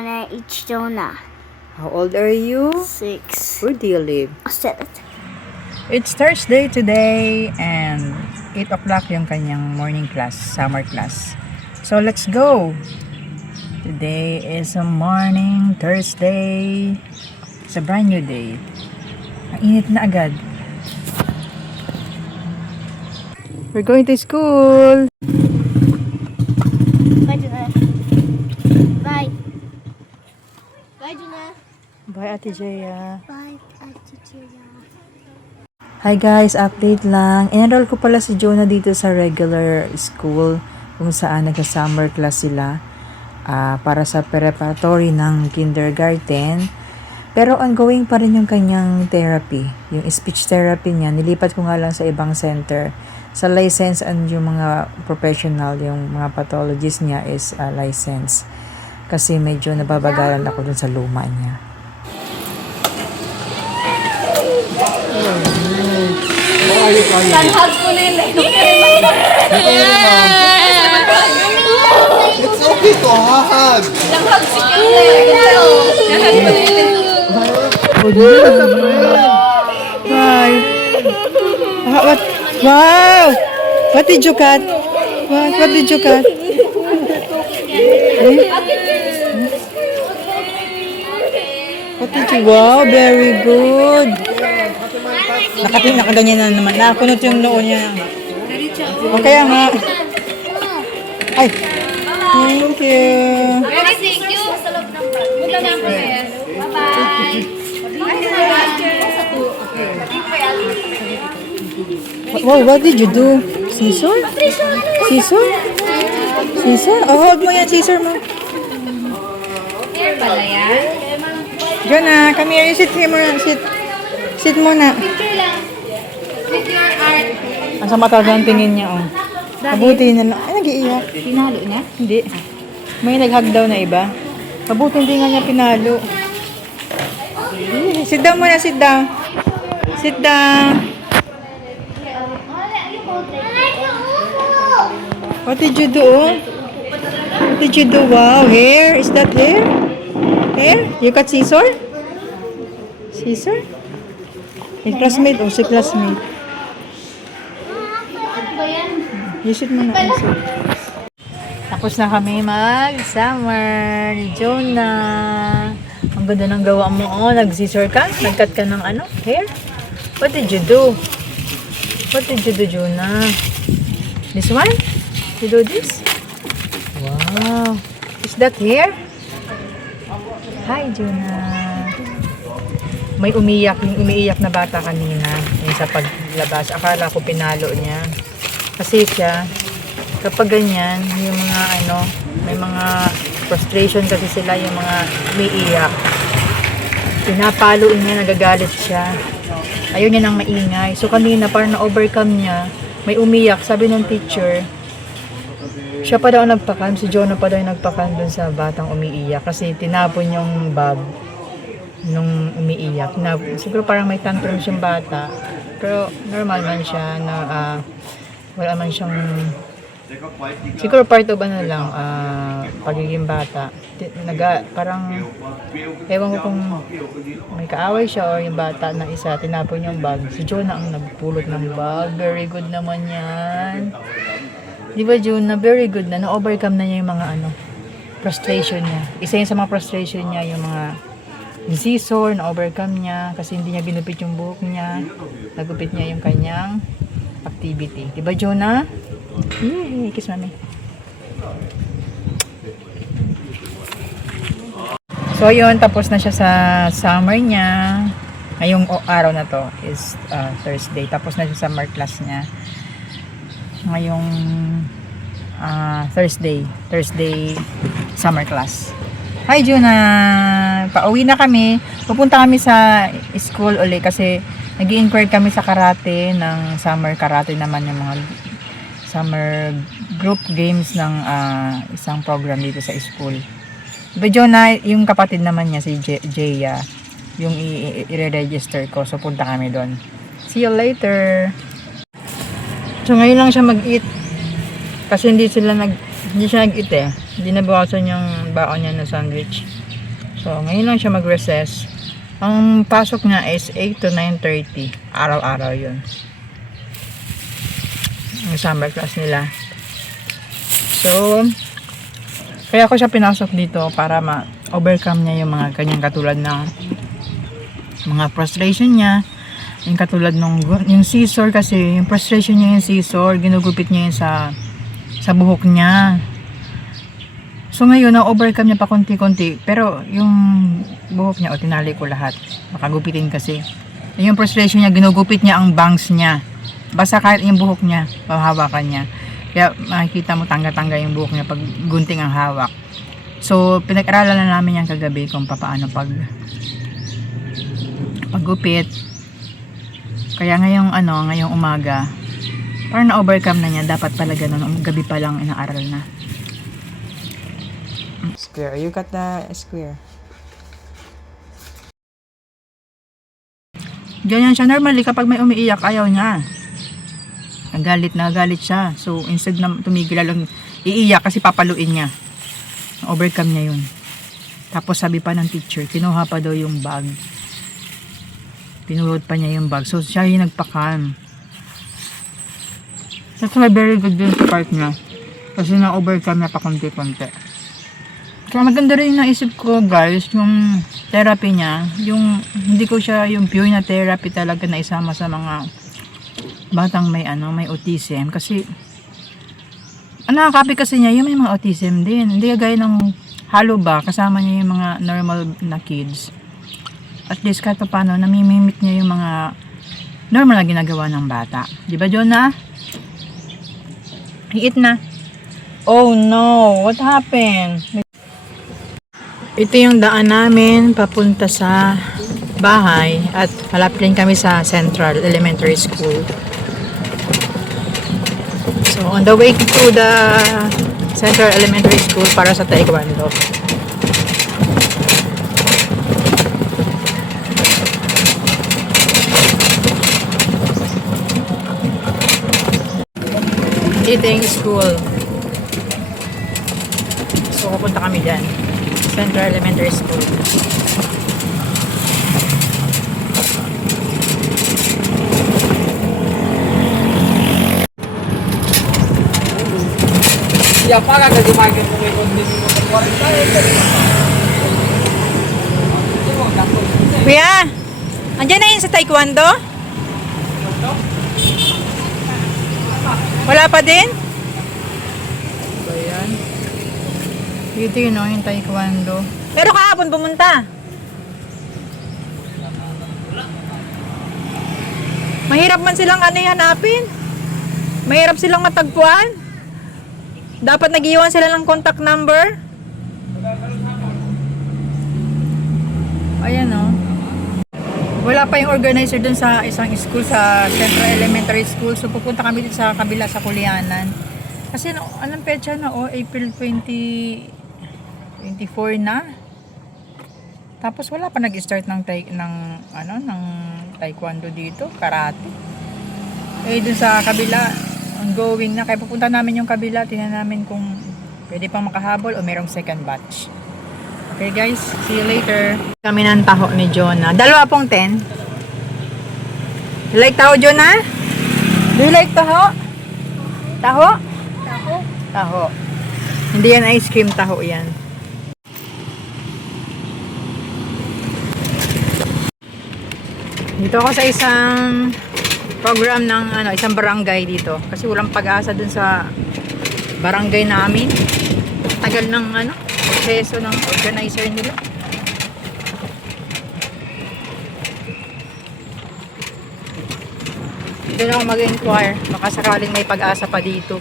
It's Jonah. How old are you? 6. Where do you live? I said it. It's Thursday today and 8 o'clock yung kanyang morning class, summer class. So let's go! Today is a morning Thursday. It's a brand new day. Ang init na agad. We're going to school! Bye, Jonah. Bye. Bye, Jonah. Bye, Ate Jaya. Bye, Ate Julia. Hi guys, update lang. Enroll ko pala si Jonah dito sa regular school kung saan nagka-summer class sila para sa preparatory ng kindergarten. Pero ongoing pa rin yung kanyang therapy, yung speech therapy niya. Nilipat ko nga lang sa ibang center. Sa license and yung mga professional, yung mga pathologist niya is license. Kasi medyo nababagalan ako dun sa luma niya. Tanghag ko nila. It's okay to hug. Tanghag si Killer. Tanghag ko nila. Bye. Wow! What did you cut? What did you cut? What did you? Wow, very good. Nakaganyan na naman. Nakakunot yung noo niya. O kaya nga. Ay. Thank you. Thank you. Wow, what did you do? Scissor? Scissor? Scissor? Oh, hold mo yan, scissor mo. Jonah, come here. Sit here muna. Sit muna. With your art. Asa matagal ang tingin niya, oh. Mabuti na lang. Ay, nag-iiyak. Pinalo niya? Hindi. May nag-hug daw na iba. Mabuti hindi nga niya pinalo. Sit down muna, sit down. Sit down. What did you do? What did you do? Wow, hair? Is that hair? Hair? You cut scissor? Scissor? May classmate o si classmate? You sit muna. Tapos na kami mag-summer ni Jonah. Ang ganda ng gawa mo. Oh, nag-scissor ka? Nag-cut ka ng ano? Hair? What did you do? What did you do, Jonah? This one? You do this? Wow. Is that hair? Hi, Jonah. May umiyak. Yung umiiyak na bata kanina. Yung sa paglabas. Akala ko pinalo niya. Kasi siya, kapag ganyan, yung mga may mga frustration kasi sila, yung mga umiiyak. Pinapalo niya, nagagalit siya. Ayaw niya nang maingay. So kanina, parang na-overcome niya, may umiyak. Sabi ng teacher, siya pa daw nagpakalm, si Jonah pa daw nagpakalm dun sa batang umiiyak. Kasi tinapon yung bag nung umiiyak. Siguro parang may tantrums yung bata. Pero normal man siya na wala man siyang siguro part of lang pagiging bata. Parang ewan ko kung may kaaway siya o yung bata na isa tinapon yung bag. Si Jonah ang nagpulot ng bag. Very good naman yan. Di ba, Jonah? Very good na. Na-overcome na niya yung mga frustration niya. Isa yun sa mga frustration niya, yung mga scissor, na-overcome niya kasi hindi niya ginupit yung buhok niya. Nagupit niya yung kanyang activity. Di ba, Jonah? Yay! Kiss mami. So, yun. Tapos na siya sa summer niya. Ngayong araw na to is Thursday. Tapos na siya sa summer class niya. Ngayong Thursday summer class. Hi, Jonah! Pauwi na kami. Pupunta kami sa school uli kasi nag-i-inquire kami sa karate ng summer karate naman yung mga summer group games ng isang program dito sa school. Diba, Jonah, yung kapatid naman niya si Jaya yung i-register ko. So punta kami doon. See you later! So ngayon lang siya mag-eat kasi hindi sila Hindi siya nag-eat eh. Hindi nabawasan yung baon niya na sandwich. So, ngayon lang siya mag-recess. Ang pasok niya is 8 to 9:30. Araw-araw yun. Ang summer class nila. So, kaya ko siya pinasok dito para ma-overcome niya yung mga kanyang katulad ng mga frustration niya. Yung katulad nung yung scissor kasi, yung frustration niya yung scissor, ginugupit niya yun sa buhok niya. So ngayon, na-overcome niya pa konti-konti. Pero yung buhok niya, tinali ko lahat. Makagupitin kasi. Yung frustration niya, ginugupit niya ang bangs niya. Basta kahit yung buhok niya, pahawakan niya. Kaya makikita mo tangga-tangga yung buhok niya pag gunting ang hawak. So, pinag-aralan na namin yung kagabi kung paano paggupit. Kaya ngayong umaga, parang na-overcome na niya. Dapat pala ganun, gabi pa lang inaaral na. Square. You got the square. Ganyan siya. Normally, kapag may umiiyak, ayaw niya. Nagalit siya. So, instead na tumigil lang, iiyak kasi papaluin niya. Overcome niya yun. Tapos sabi pa ng teacher, kinuha pa daw yung bag. Pinulot pa niya yung bag. So, siya yung nagpa-calm. That's why very good din sa part niya. Kasi na-overcome niya pa konti-konti. Kaya maganda rin yung naisip ko, guys, yung therapy niya. Yung, hindi ko siya yung pure na therapy talaga na isama sa mga batang may autism. Kasi, nakaka-copy kasi niya, yung may mga autism din. Hindi gaya ng halo ba, kasama niya yung mga normal na kids. At least kahit paano, namimimik niya yung mga normal na ginagawa ng bata. Di ba, Jonah? Eat na. Oh no, what happened? Ito yung daan namin papunta sa bahay at malapit din kami sa Central Elementary School. So, on the way to the Central Elementary School para sa Taekwondo. Eating school. So, pupunta kami dyan. Central Elementary School. Siapa ka kasi market mo may kondisi mo sa 40? Kuya, andyan na yun sa Taekwondo? Wala pa din? Ba yan? Dito yun o, yung Taekwondo. Pero kahapon pumunta. Mahirap man silang hanapin. Mahirap silang matagpuan. Dapat nag-iwan sila ng contact number. Ayan o. Wala pa yung organizer dun sa isang school sa Central Elementary School. So pupunta kami dito sa kabila sa Kulianan. Kasi anong petsa na April 24 na. Tapos wala pa nag-start ng taekwondo dito, karate. Dun sa kabila ongoing na. Kaya pupunta namin yung kabila, tingnan namin kung pwede pang makahabol o merong second batch. Okay guys, see you later. Kami ng taho ni Jonah. 20. You like taho, Jonah? Do you like taho? Taho? Taho. Taho. Hindi yan ice cream, taho yan. Dito ako sa isang program ng isang barangay dito. Kasi walang pag-asa dun sa barangay namin. Tagal ng proseso ng organizer nila. Doon ako mag-inquire. Baka sakaling may pag-asa pa dito.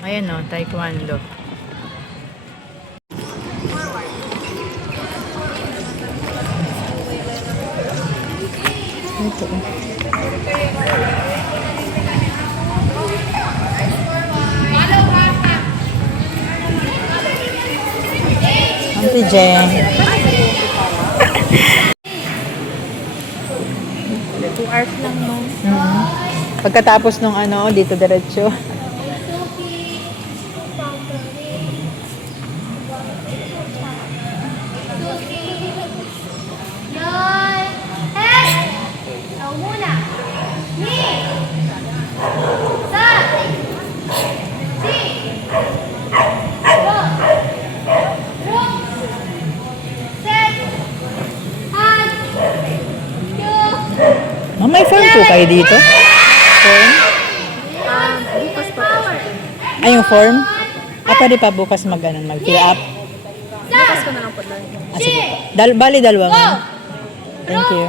Ayan o, taekwondo. Ito. Auntie Jen. 2 hours lang mo. Pagkatapos nung ano, dito diretso. May form po kayo dito? Form? Bukas pa po. Ay, yung form? Pwede pa bukas mag-fill up? Bukas ko na lang po lang. Sige po. Bali dalawa nga. Thank you.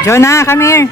Jonah, come here.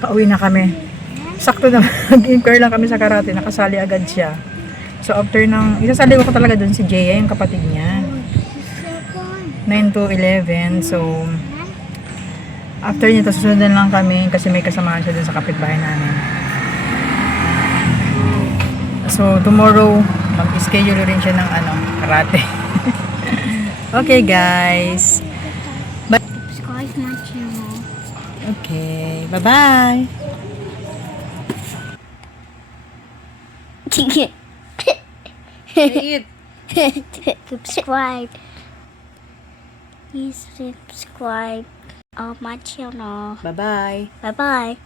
Pauwi na kami. Sakto na nag-inquire lang kami sa karate, nakasali agad siya. So after ng, isasali ko talaga dun si Jaya, yung kapatid niya. 9 to 11, so after nito susundan lang kami kasi may kasamahan siya dun sa kapitbahay namin. So tomorrow, mag-schedule rin siya ng karate. Okay guys. Subscribe my channel. Okay. Bye-bye. Eat. Subscribe. Please subscribe on my channel. Bye-bye. Bye bye.